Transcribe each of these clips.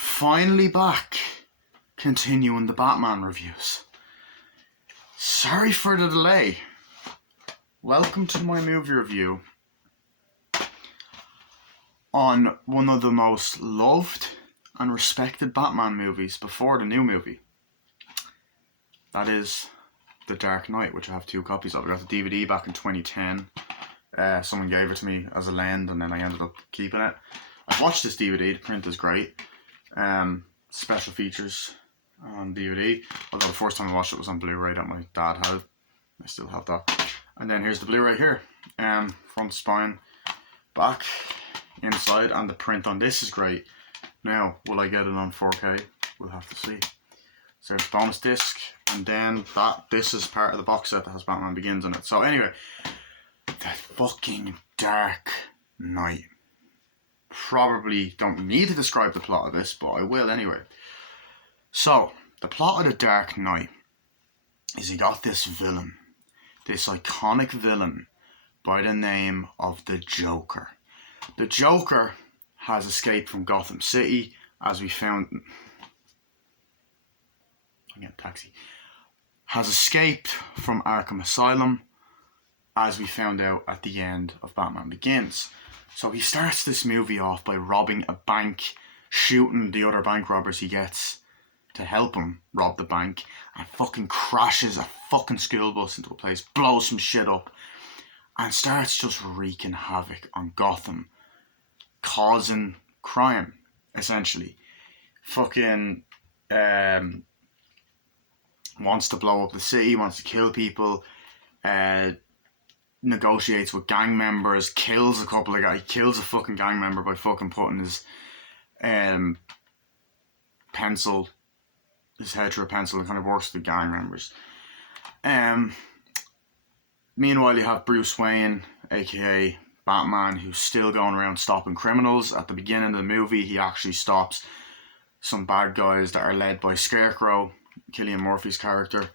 finally back, continuing the Batman reviews. Sorry for the delay. Welcome to my movie review on one of the most loved and respected Batman movies before the new movie. That is The Dark Knight, which I have 2 copies of. I got the DVD back in 2010. Someone gave it to me as a lend, and then I ended up keeping it. I've watched this DVD. The print is great. Special features on DVD. Although the first time I watched it was on Blu-ray that my dad had. I still have that. And then here's the Blu-ray here. Front spine, back, inside, and the print on this is great. Now, will I get it on 4K? We'll have to see. So there's bonus disc, and then this is part of the box set that has Batman Begins in it. So anyway, the fucking Dark Knight. Probably don't need to describe the plot of this, but I will anyway. So, the plot of The Dark Knight is you got this villain, this iconic villain by the name of the Joker. The Joker has escaped from Gotham City, as we found... I'm getting a taxi. Has escaped from Arkham Asylum, as we found out at the end of Batman Begins. So he starts this movie off by robbing a bank, shooting the other bank robbers he gets to help him rob the bank, and fucking crashes a fucking school bus into a place, blows some shit up, and starts just wreaking havoc on Gotham, causing crime, essentially. Fucking wants to blow up the city, wants to kill people, negotiates with gang members, kills a couple of guys, kills a fucking gang member by fucking putting his head through a pencil, and kind of works with the gang members. Meanwhile, you have Bruce Wayne, aka Batman, who's still going around stopping criminals. At the beginning of the movie, he actually stops some bad guys that are led by Scarecrow, Cillian Murphy's character,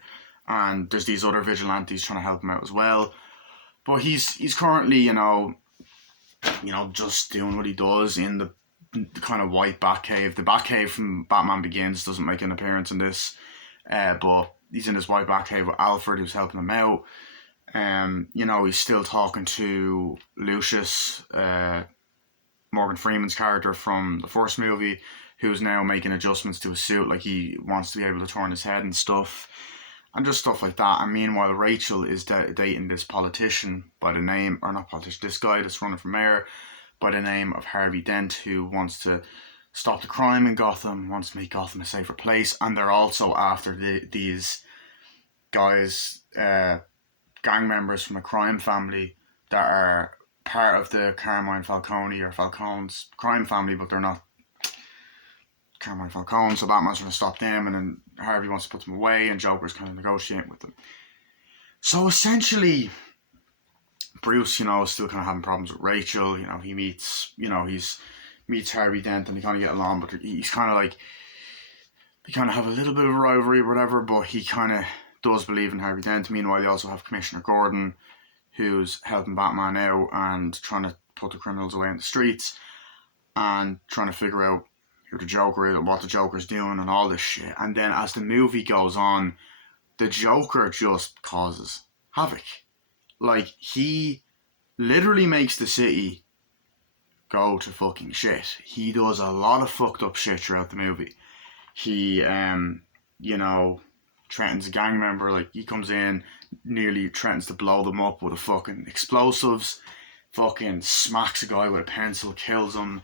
and there's these other vigilantes trying to help him out as well. But he's currently, you know, just doing what he does in the kind of white Batcave. The Batcave from Batman Begins doesn't make an appearance in this, but he's in his white Batcave with Alfred, who's helping him out. He's still talking to Lucius, Morgan Freeman's character from the first movie, who's now making adjustments to his suit, like he wants to be able to turn his head and stuff. And just stuff like that. And meanwhile, Rachel is dating this politician by the name, or not politician, this guy that's running for mayor by the name of Harvey Dent, who wants to stop the crime in Gotham, wants to make Gotham a safer place. And they're also after these guys, gang members from a crime family that are part of the Carmine Falcone or Falcone's crime family, but they're not Carmine Falcone, so Batman's trying to stop them, and then Harvey wants to put them away, and Joker's kind of negotiating with them. So essentially, Bruce, still kind of having problems with Rachel. He meets Harvey Dent, and they kind of get along, but he's kind of like, they kind of have a little bit of a rivalry or whatever, but he kind of does believe in Harvey Dent. Meanwhile, they also have Commissioner Gordon, who's helping Batman out and trying to put the criminals away in the streets, and trying to figure out who the Joker is and what the Joker's doing and all this shit. And then as the movie goes on, the Joker just causes havoc. Like, he literally makes the city go to fucking shit. He does a lot of fucked up shit throughout the movie. He, threatens a gang member. Like, he comes in, nearly threatens to blow them up with a fucking explosives, fucking smacks a guy with a pencil, kills him,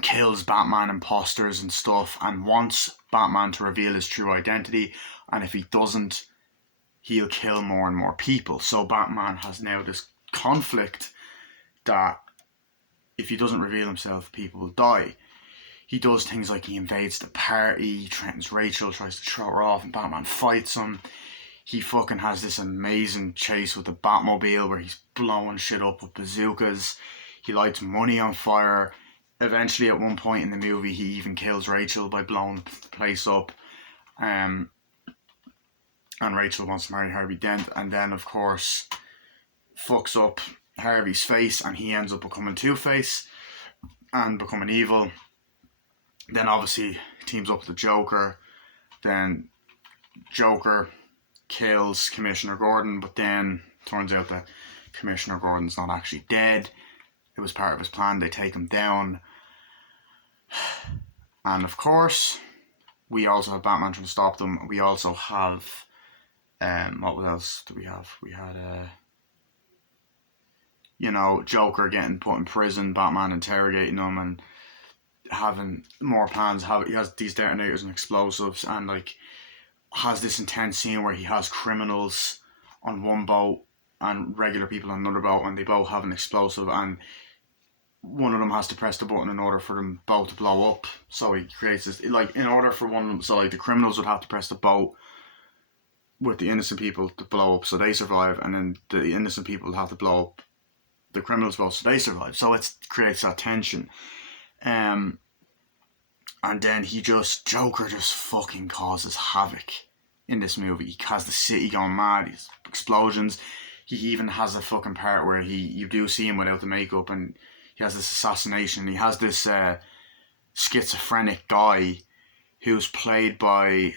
kills Batman imposters and stuff, and wants Batman to reveal his true identity, and if he doesn't, he'll kill more and more people. So Batman has now this conflict that if he doesn't reveal himself, people will die. He does things like he invades the party, he threatens Rachel, tries to throw her off, and Batman fights him. He fucking has this amazing chase with the Batmobile where he's blowing shit up with bazookas. He lights money on fire. Eventually, at one point in the movie, he even kills Rachel by blowing the place up. And Rachel wants to marry Harvey Dent, and then, of course, fucks up Harvey's face, and he ends up becoming Two-Face and becoming evil. Then obviously teams up with the Joker. Then Joker kills Commissioner Gordon, but then turns out that Commissioner Gordon's not actually dead. It was part of his plan. They take him down. And of course, we also have Batman trying to stop them. We also have, what else do we have? We had, Joker getting put in prison, Batman interrogating him and having more plans. He has these detonators and explosives, and like has this intense scene where he has criminals on one boat and regular people on another boat, and they both have an explosive, and one of them has to press the button in order for them both to blow up. So he creates this, like, in order for one of them, so like the criminals would have to press the boat with the innocent people to blow up so they survive, and then the innocent people would have to blow up the criminals both so they survive. So it creates that tension. And then Joker just fucking causes havoc in this movie. He has the city going mad, he's explosions. He even has a fucking part where you do see him without the makeup, and he has this assassination. He has this schizophrenic guy who's played by,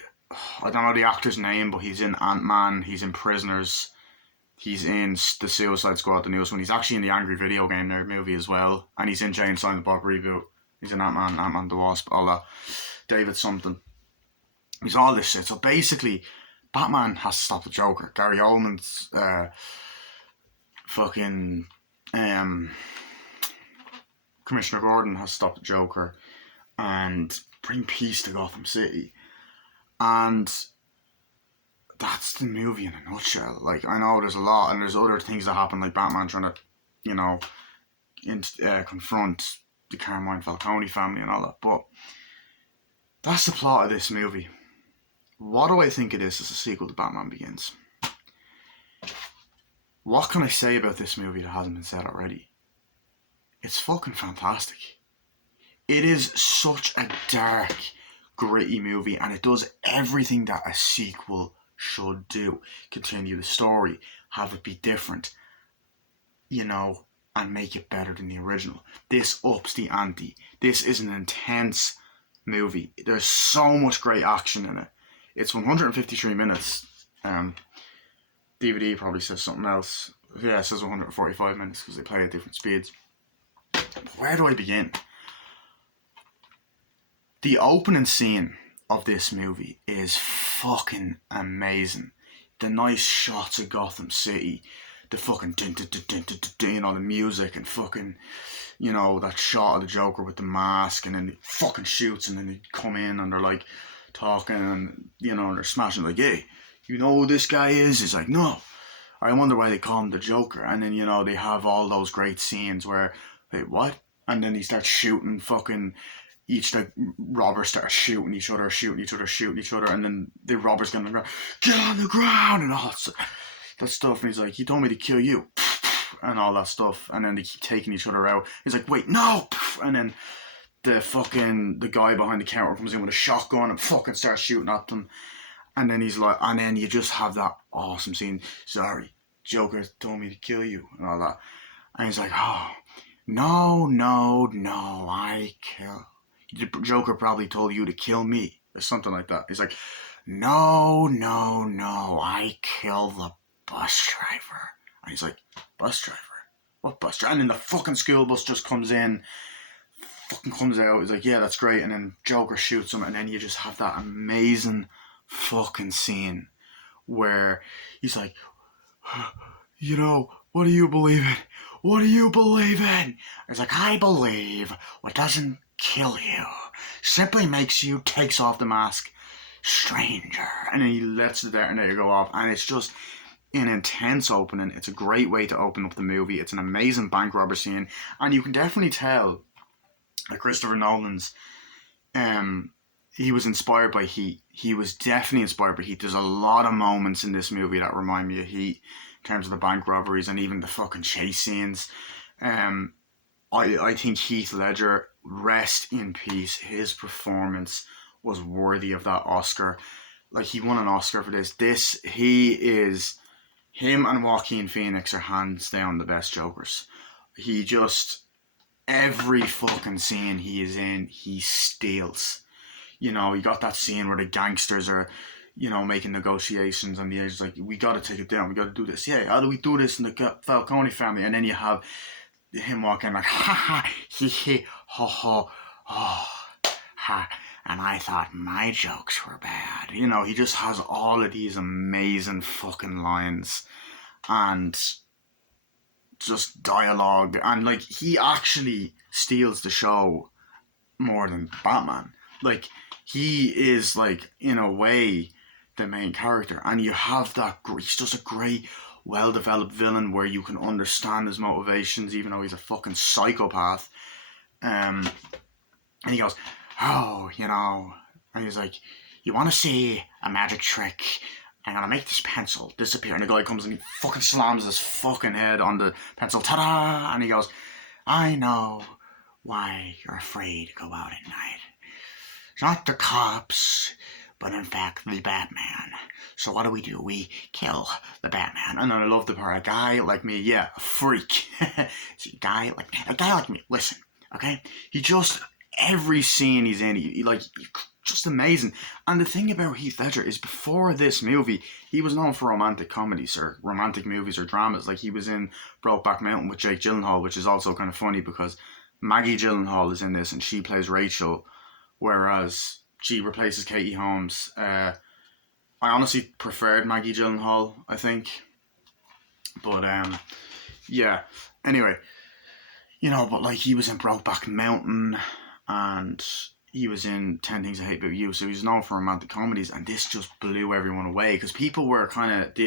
I don't know the actor's name, but he's in Ant-Man, he's in Prisoners, he's in the Suicide Squad, the newest one. He's actually in the Angry Video Game Nerd movie as well, and he's in Jay and Silent Bob reboot. He's in Ant-Man the Wasp, all that. David something. He's all this shit. So basically, Batman has to stop the Joker. Gary Oldman's Commissioner Gordon has to stop the Joker and bring peace to Gotham City. And that's the movie in a nutshell. Like, I know there's a lot, and there's other things that happen, like Batman trying to, confront the Carmine Falcone family and all that. But that's the plot of this movie. What do I think it is as a sequel to Batman Begins? What can I say about this movie that hasn't been said already? It's fucking fantastic. It is such a dark, gritty movie, and it does everything that a sequel should do. Continue the story, have it be different, and make it better than the original. This ups the ante. This is an intense movie. There's so much great action in it. It's 153 minutes. DVD probably says something else. Yeah, it says 145 minutes because they play at different speeds. Where do I begin? The opening scene of this movie is fucking amazing. The nice shots of Gotham City, the fucking the music, and fucking, that shot of the Joker with the mask, and then he fucking shoots, and then they come in and they're like talking, and they're smashing, like, hey, you know who this guy is? He's like, no. I wonder why they call him the Joker. And then they have all those great scenes where, wait, what? And then he starts shooting fucking. Each robbers start shooting each other, and then the robbers get on the ground, get on the ground, and all that stuff. And he's like, he told me to kill you, and all that stuff. And then they keep taking each other out. He's like, wait, no, and then the guy behind the counter comes in with a shotgun and fucking starts shooting at them. And then he's like, and then you just have that awesome scene. Sorry, Joker told me to kill you, and all that. And he's like, oh, no, I kill. The Joker probably told you to kill me, or something like that. He's like, no, I kill the bus driver. And he's like, bus driver? What bus driver? And then the fucking school bus just comes in, fucking comes out. He's like, yeah, that's great. And then Joker shoots him, and then you just have that amazing fucking scene where he's like, what do you believe in? What do you believe in? It's like, I believe what doesn't kill you simply makes you, takes off the mask, stranger. And then he lets the detonator go off, and it's just an intense opening. It's a great way to open up the movie. It's an amazing bank robber scene, and you can definitely tell that Christopher Nolan's he was inspired by Heat. He was definitely inspired by Heat. There's a lot of moments in this movie that remind me of Heat in terms of the bank robberies and even the fucking chase scenes. I think Heath Ledger, rest in peace, his performance was worthy of that Oscar. Like, he won an Oscar for this. Him and Joaquin Phoenix are hands down the best Jokers. He just, every fucking scene he is in, he steals. You know, you got that scene where the gangsters are, you know, making negotiations and the agent's like, we gotta take it down, we gotta do this. Yeah, how do we do this in the Falcone family? And then you have him walking like, ha ha, he he, ho ho, oh, ha. And I thought my jokes were bad. You know, he just has all of these amazing fucking lines and just dialogue. And like, he actually steals the show more than Batman. Like, he is, like, in a way, the main character. And you have that, he's just a great, well-developed villain where you can understand his motivations, even though he's a fucking psychopath. And he goes, oh, you know, and he's like, you want to see a magic trick? I'm gonna make this pencil disappear. And the guy comes and he fucking slams his fucking head on the pencil. Ta-da! And he goes, I know why you're afraid to go out at night. It's not the cops, but in fact the Batman. So what do? We kill the Batman. And then I love the part, a guy like me, yeah, a freak. See, a guy like me, listen, okay? He just, every scene he's in, he just amazing. And the thing about Heath Ledger is, before this movie, he was known for romantic comedies or romantic movies or dramas. Like, he was in Brokeback Mountain with Jake Gyllenhaal, which is also kind of funny because Maggie Gyllenhaal is in this and she plays Rachel, whereas she replaces Katie Holmes. I honestly preferred Maggie Gyllenhaal, I think. But, yeah. Anyway, you know, but like, he was in Brokeback Mountain and he was in 10 Things I Hate About You, so he's known for romantic comedies, and this just blew everyone away because people were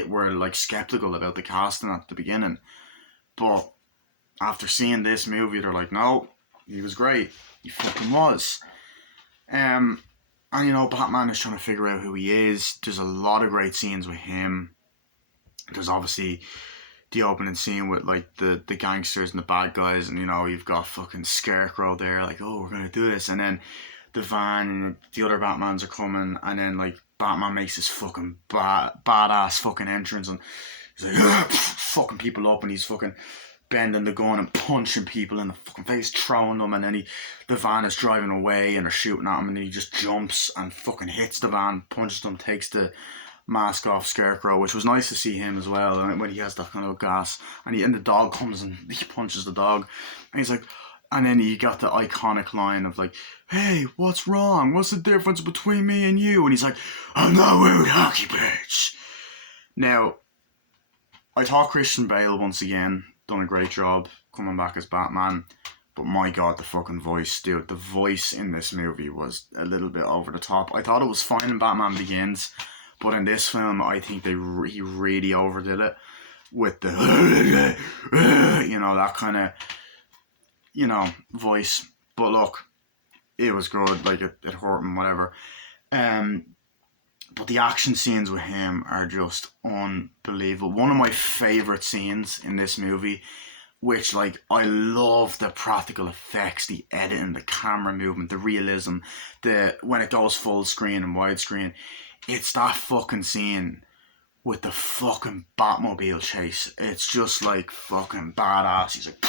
were like skeptical about the casting at the beginning, but after seeing this movie, they're like, no, he was great, he fucking was. And you know, Batman is trying to figure out who he is. There's a lot of great scenes with him. There's obviously the opening scene with like the gangsters and the bad guys, and you know, you've got fucking Scarecrow there, like, oh, we're gonna do this, and then the van and the other Batmans are coming, and then like Batman makes this fucking badass fucking entrance, and he's like fucking people up, and he's fucking bending the gun and punching people in the fucking face, throwing them, and then the van is driving away and they're shooting at him, and then he just jumps and fucking hits the van, punches them, takes the mask off Scarecrow, which was nice to see him as well, and when he has that kind of gas, and the dog comes and he punches the dog, and he's like, and then he got the iconic line of like, hey, what's wrong? What's the difference between me and you? And he's like, I'm not wearing hockey bitch. Now, I thought Christian Bale, once again, done a great job coming back as Batman. But my god, the fucking voice, dude. The voice in this movie was a little bit over the top. I thought it was fine in Batman Begins, but in this film, I think he really overdid it with the, you know, that kind of, you know, voice. But look, it was good, like it hurt him, whatever. But the action scenes with him are just unbelievable. One of my favourite scenes in this movie, which, like, I love the practical effects, the editing, the camera movement, the realism, when it goes full screen and widescreen, it's that fucking scene with the fucking Batmobile chase. It's just like fucking badass. He's like,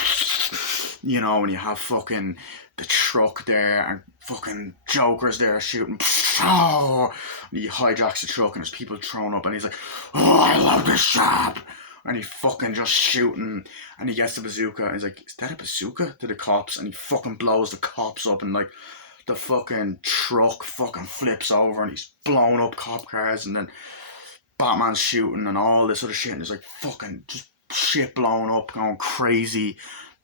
you know, when you have fucking the truck there and fucking Joker's there shooting, and he hijacks the truck and there's people thrown up and he's like, oh, I love this job. And he fucking just shooting, and he gets the bazooka and he's like, is that a bazooka? To the cops, and he fucking blows the cops up, and like the fucking truck fucking flips over and he's blowing up cop cars, and then Batman's shooting and all this other shit, and there's like fucking just shit blowing up, going crazy.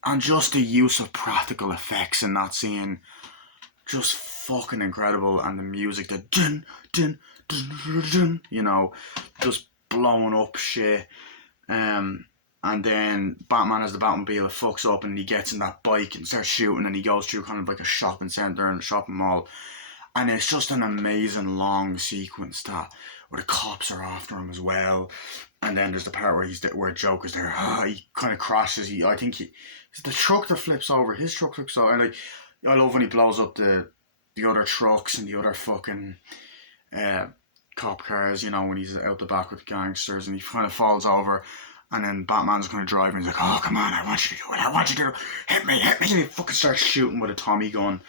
And just the use of practical effects in that scene, just fucking incredible. And the music, the dun dun dun dun dun, you know, just blowing up shit. And then Batman has the Batmobile, it fucks up, and he gets in that bike and starts shooting, and he goes through kind of like a shopping centre and a shopping mall. And it's just an amazing long sequence where the cops are after him as well. And then there's the part where Joker's there. He kind of crashes. It's the truck that flips over. His truck flips over. And like, I love when he blows up the other trucks and the other fucking cop cars, you know, when he's out the back with the gangsters, and he kind of falls over And then Batman's going to drive and he's like, oh, come on, I want you to do it. I want you to hit me. And he fucking starts shooting with a Tommy gun.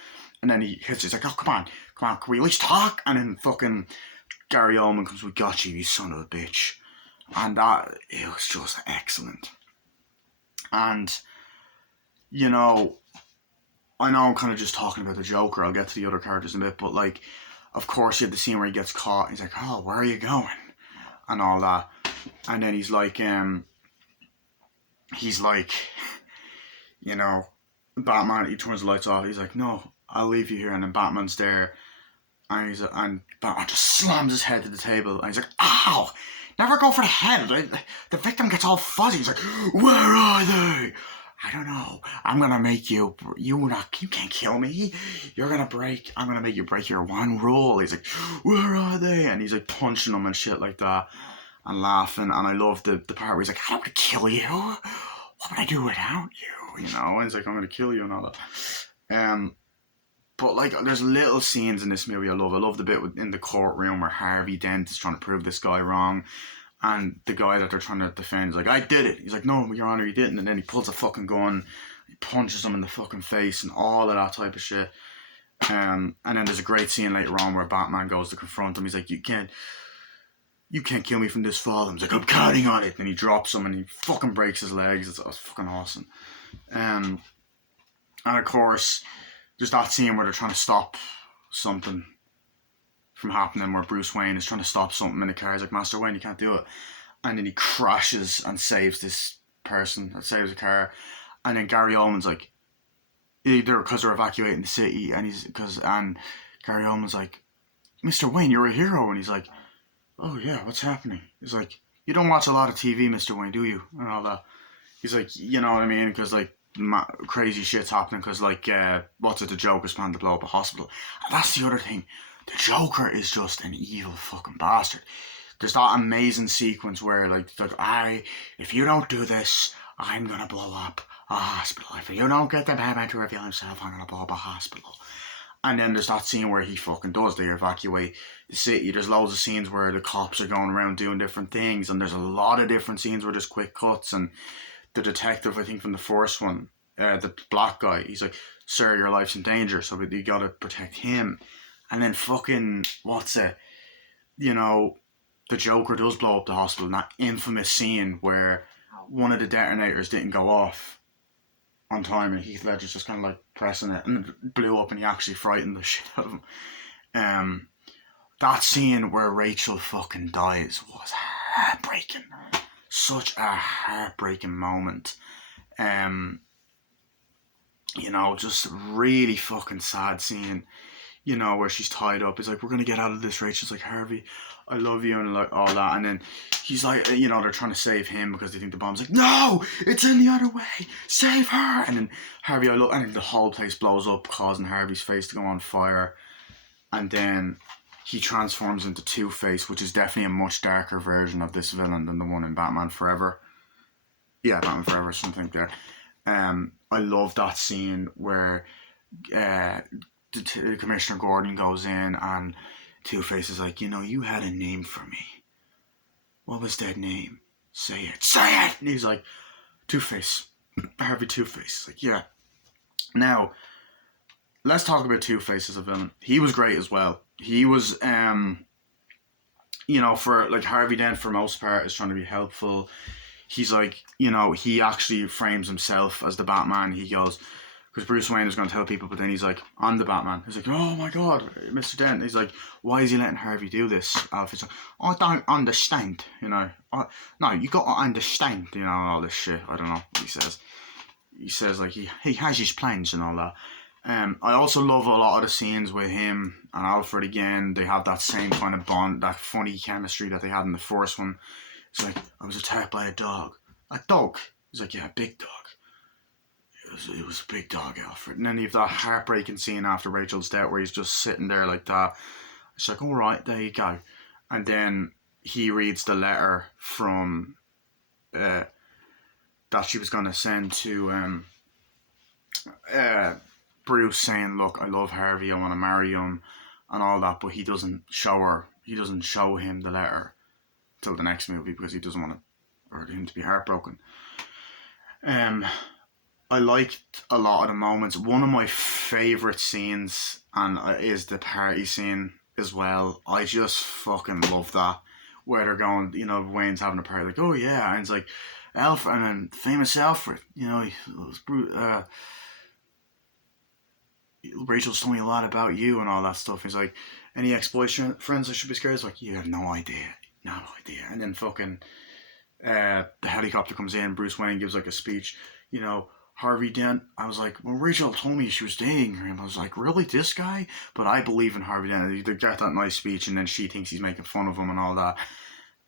And then he hits, he's like, oh, come on, can we at least talk? And then fucking Gary Oldman comes, we got you, you son of a bitch. And it was just excellent. And, you know, I know I'm kind of just talking about the Joker. I'll get to the other characters in a bit. But, like, of course, you have the scene where he gets caught. He's like, oh, where are you going? And all that. And then he's like, you know, Batman, he turns the lights off. He's like, no, I'll leave you here. And then Batman's there. And Batman just slams his head to the table. And he's like, ow! Never go for the head. The victim gets all fuzzy. He's like, where are they? I don't know. I'm gonna make you can't kill me. I'm gonna make you break your one rule. He's like, where are they? And he's like punching them and shit like that and laughing. And I love the part where he's like, I don't want to kill you. What would I do without you? You know? And he's like, I'm gonna kill you and all that. But like, there's little scenes in this movie I love. I love the bit in the courtroom where Harvey Dent is trying to prove this guy wrong. And the guy that they're trying to defend is like, I did it. He's like, no, Your Honor, you didn't. And then he pulls a fucking gun, he punches him in the fucking face and all of that type of shit. And then there's a great scene later on where Batman goes to confront him. He's like, you can't kill me from this fall. He's like, I'm counting on it. And he drops him and he fucking breaks his legs. It's fucking awesome. And of course, there's that scene where they're trying to stop something from happening, where Bruce Wayne is trying to stop something in the car. He's like, Master Wayne, you can't do it. And then he crashes and saves this person that saves the car. And then Gary Oldman's like, either because they're evacuating the city, and Gary Oldman's like, Mr. Wayne, you're a hero. And he's like, oh yeah, what's happening? He's like, you don't watch a lot of TV, Mr. Wayne, do you? And all that. He's like, you know what I mean? Because like, crazy shit's happening. Because like, the Joker's planning to blow up a hospital. And that's the other thing. The Joker is just an evil fucking bastard. There's that amazing sequence where like if you don't do this, I'm gonna blow up a hospital. If you don't get the Batman to reveal himself, I'm gonna blow up a hospital. And then there's that scene where he fucking does. They evacuate the city. There's loads of scenes where the cops are going around doing different things, and there's a lot of different scenes where there's quick cuts. And the detective, I think from the first one, the black guy, he's like, sir, your life's in danger, so you gotta protect him. And then fucking, you know, the Joker does blow up the hospital in that infamous scene where one of the detonators didn't go off on time and Heath Ledger's just kind of like pressing it and it blew up and he actually frightened the shit out of him. That scene where Rachel fucking dies was heartbreaking. Such a heartbreaking moment. You know, just really fucking sad scene. You know, where she's tied up. He's like, we're going to get out of this, Rachel's like, Harvey, I love you, and like all that. And then he's like, you know, they're trying to save him because they think the bomb's like, no, it's in the other way, save her. And then Harvey, and then the whole place blows up, causing Harvey's face to go on fire. And then he transforms into Two-Face, which is definitely a much darker version of this villain than the one in Batman Forever. Yeah, Batman Forever, something there. I love that scene where Commissioner Gordon goes in and Two-Face is like, you know, you had a name for me. What was that name? Say it. Say it! And he's like, Two-Face. Harvey Two-Face. Like, yeah. Now, let's talk about Two-Face as a villain. He was great as well. He was, you know, for, like, Harvey Dent, for most part, is trying to be helpful. He's like, you know, he actually frames himself as the Batman. He goes, because Bruce Wayne is going to tell people, but then he's like, I'm the Batman. He's like, oh my God, Mr. Dent. He's like, why is he letting Harvey do this? Alfred's like, I don't understand, you know. No, you got to understand, you know, all this shit. I don't know what he says. He says, like, he has his plans and all that. I also love a lot of the scenes with him and Alfred again. They have that same kind of bond, that funny chemistry that they had in the first one. It's like, I was attacked by a dog. A dog? He's like, yeah, a big dog. It was a big dog, Alfred. And then you have that heartbreaking scene after Rachel's death where he's just sitting there like that. It's like, all right, there you go. And then he reads the letter from that she was going to send to Bruce saying, look, I love Harvey, I want to marry him and all that, but he doesn't show him the letter till the next movie because he doesn't want to or him to be heartbroken. I liked a lot of the moments. One of my favourite scenes and is the party scene as well. I just fucking love that. Where they're going, Wayne's having a party, like, oh yeah, and it's like, Alfred, and then famous Alfred, Rachel's told me a lot about you and all that stuff. He's like, any ex-boyfriends I should be scared? It's like, you have no idea. No idea. And then fucking the helicopter comes in, Bruce Wayne gives like a speech, Harvey Dent. I was like, well, Rachel told me she was dating him. I was like, really, this guy? But I believe in Harvey Dent. They get that nice speech, and then she thinks he's making fun of him and all that.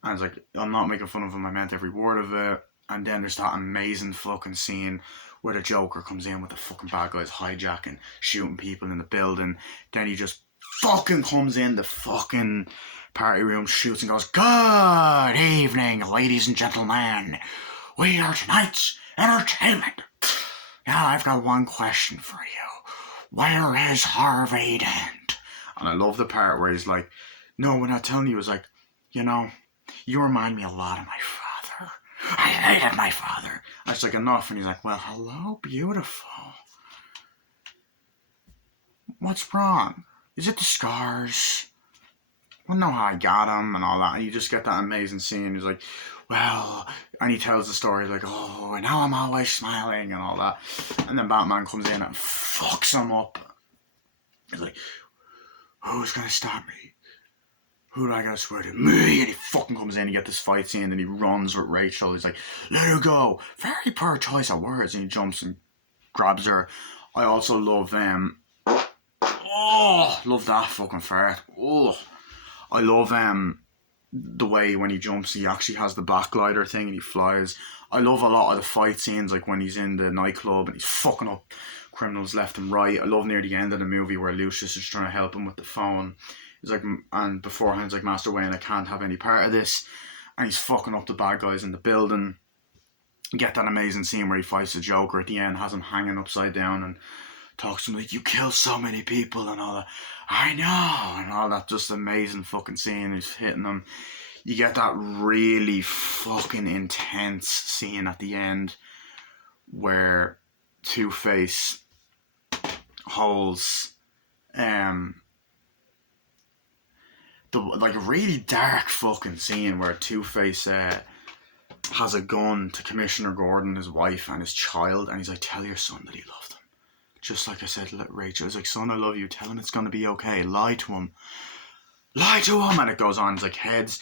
And I was like, I'm not making fun of him. I meant every word of it. And then there's that amazing fucking scene where the Joker comes in with the fucking bad guys hijacking, shooting people in the building. Then he just fucking comes in the fucking party room, shoots and goes, good evening, ladies and gentlemen. We are tonight's entertainment. Now I've got one question for you. Where is Harvey Dent? And I love the part where he's like, no, we're not telling you. It's like, you remind me a lot of my father. I hated my father. I was like, enough. And he's like, well, hello, beautiful. What's wrong? Is it the scars? I don't know how I got them and all that. And you just get that amazing scene. He's like, well, and he tells the story like, oh, and now I'm always smiling and all that. And then Batman comes in and fucks him up. He's like, who's gonna stop me? Who do I gotta swear to? Me! And he fucking comes in, you get this fight scene, and he runs with Rachel. He's like, let her go. Very poor choice of words. And he jumps and grabs her. I also love love that fucking fart. I love the way when he jumps, he actually has the backglider thing and he flies. I love a lot of the fight scenes, like when he's in the nightclub and he's fucking up criminals left and right. I love near the end of the movie where Lucius is trying to help him with the phone. He's like, and beforehand he's like, Master Wayne, I can't have any part of this. And he's fucking up the bad guys in the building. You get that amazing scene where he fights the Joker at the end, has him hanging upside down and talks to him like, you killed so many people and all that. I know, and all that, just amazing fucking scene. He's hitting them. You get that really fucking intense scene at the end where Two-Face holds the like really dark fucking scene where Two-Face has a gun to Commissioner Gordon, his wife and his child, and he's like, tell your son that he loved him. Just like I said to Rachel, I was like, son, I love you. Tell him it's going to be okay. Lie to him. Lie to him. And it goes on. It's like, heads,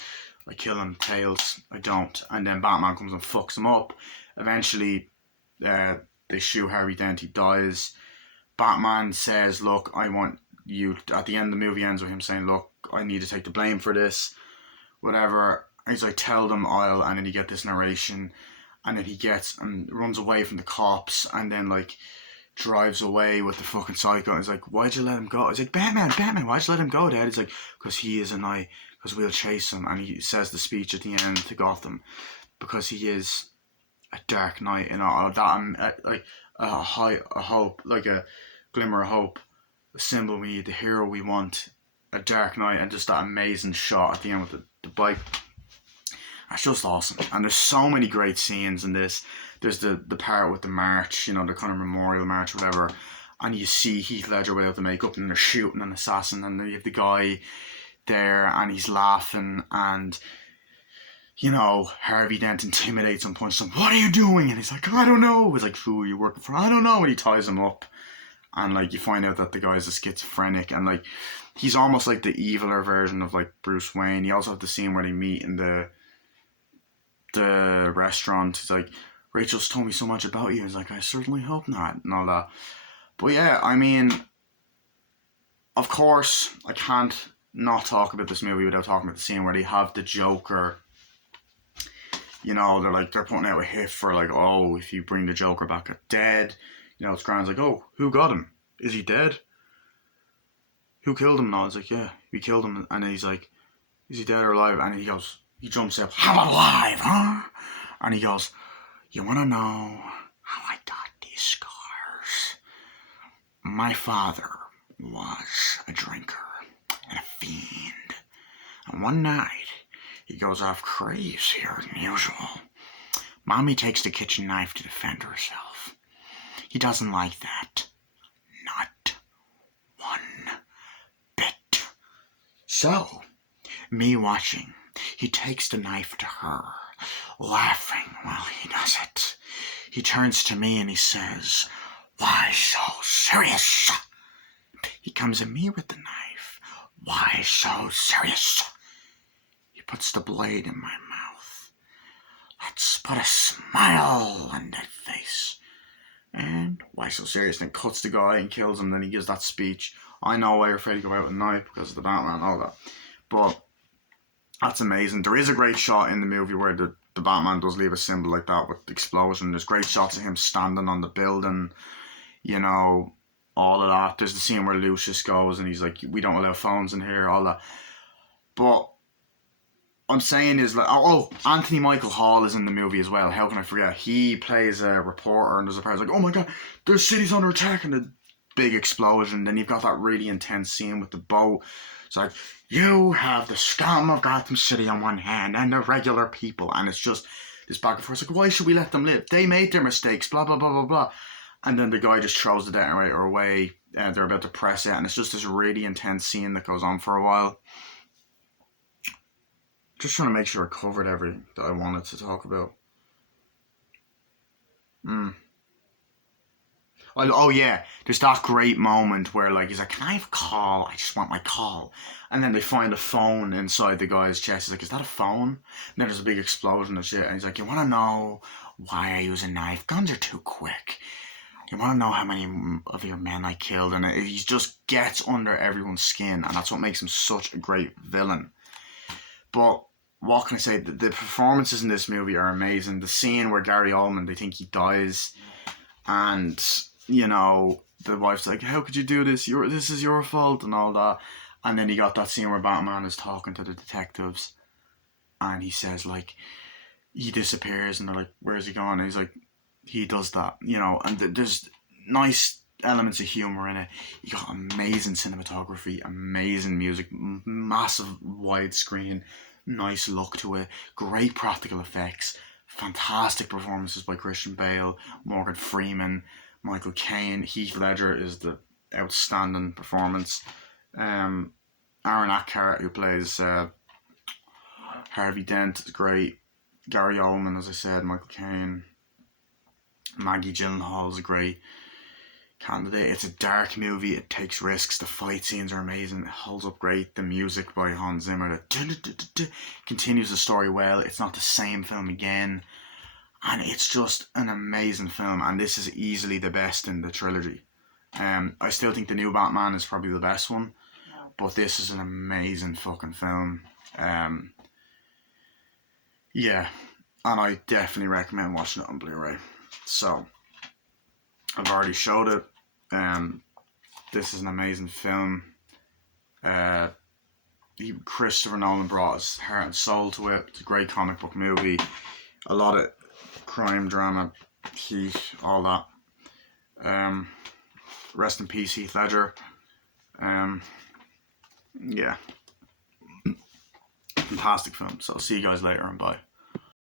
I kill him. Tails, I don't. And then Batman comes and fucks him up. Eventually, they shoot Harvey Dent. He dies. Batman says, look, I want you... At the end, the movie ends with him saying, look, I need to take the blame for this. Whatever. And he's like, tell them I'll... And then you get this narration. And then he gets... And runs away from the cops. And then, like... drives away with the fucking psycho. And he's like, why'd you let him go? He's like, Batman, why'd you let him go, Dad? He's like, because he is a knight, because we'll chase him. And he says the speech at the end to Gotham, because he is a dark knight and all that. Like a hope, like a glimmer of hope, a symbol we need, the hero we want, a dark knight, and just that amazing shot at the end with the bike. That's just awesome. And there's so many great scenes in this. There's the part with the march, the kind of memorial march, whatever, and you see Heath Ledger without the makeup, and they're shooting an assassin, and you have the guy there, and he's laughing, and Harvey Dent intimidates him, punches him. What are you doing? And he's like, I don't know. He's like, who are you working for? I don't know. And he ties him up, and like you find out that the guy's a schizophrenic, and like he's almost like the eviler version of like Bruce Wayne. You also have the scene where they meet in the restaurant. He's like, Rachel's told me so much about you. He's like, I certainly hope not, and all that. But yeah, I mean, of course, I can't not talk about this movie without talking about the scene where they have the Joker. They're putting out a hit for like, oh, if you bring the Joker back dead, it's grand. Like, oh, who got him? Is he dead? Who killed him? And I was like, yeah, we killed him. And he's like, is he dead or alive? And he jumps up, how about alive, huh? And he goes, you want to know how I got these scars? My father was a drinker and a fiend. And one night, he goes off crazier than usual. Mommy takes the kitchen knife to defend herself. He doesn't like that. Not one bit. So, me watching, he takes the knife to her, laughing while he does it. He turns to me and he says, "Why so serious?" He comes at me with the knife. "Why so serious?" He puts the blade in my mouth. "Let's put a smile on that face." And "Why so serious?" Then cuts the guy and kills him. Then he gives that speech. I know why you're afraid to go out with a knife because of the Batman and all that. But that's amazing. There is a great shot in the movie where the Batman does leave a symbol like that with the explosion. There's great shots of him standing on the building, you know, all of that. There's the scene where Lucius goes and he's like, "We don't allow phones in here," all that. But I'm saying is like, oh, Anthony Michael Hall is in the movie as well. How can I forget? He plays a reporter and there's a part like, "Oh my god, their city's under attack," and the big explosion. Then you've got that really intense scene with the boat. It's like, you have the scum of Gotham City on one hand and the regular people, and it's just this back and forth. It's like, why should we let them live? They made their mistakes, blah blah blah blah blah. And then the guy just throws the detonator away and they're about to press it, and it's just this really intense scene that goes on for a while. Just trying to make sure I covered everything that I wanted to talk about. Oh yeah, there's that great moment where like he's like, "Can I have a call? I just want my call." And then they find a phone inside the guy's chest. He's like, "Is that a phone?" And then there's a big explosion of shit. And he's like, "You want to know why I use a knife? Guns are too quick. You want to know how many of your men I killed?" And he just gets under everyone's skin, and that's what makes him such a great villain. But what can I say? The performances in this movie are amazing. The scene where Gary Oldman, they think he dies, and you know the wife's like, "How could you do this? This is your fault," and all that. And then you got that scene where Batman is talking to the detectives, and he says like, he disappears, and they're like, "Where's he gone?" And he's like, "He does that," you know. And there's nice elements of humor in it. You got amazing cinematography, amazing music, massive widescreen, nice look to it, great practical effects, fantastic performances by Christian Bale, Morgan Freeman, Michael Caine. Heath Ledger is the outstanding performance. Aaron Eckhart, who plays Harvey Dent, is great. Gary Oldman, as I said, Michael Caine. Maggie Gyllenhaal is a great candidate. It's a dark movie. It takes risks. The fight scenes are amazing. It holds up great. The music by Hans Zimmer continues the story well. It's not the same film again. And it's just an amazing film. And this is easily the best in the trilogy. I still think the new Batman is probably the best one. But this is an amazing fucking film. Yeah. And I definitely recommend watching it on Blu-ray. So, I've already showed it. This is an amazing film. Christopher Nolan brought his heart and soul to it. It's a great comic book movie. A lot of crime drama, heat, all that. Rest in peace, Heath Ledger. Yeah. Fantastic film. So I'll see you guys later and bye.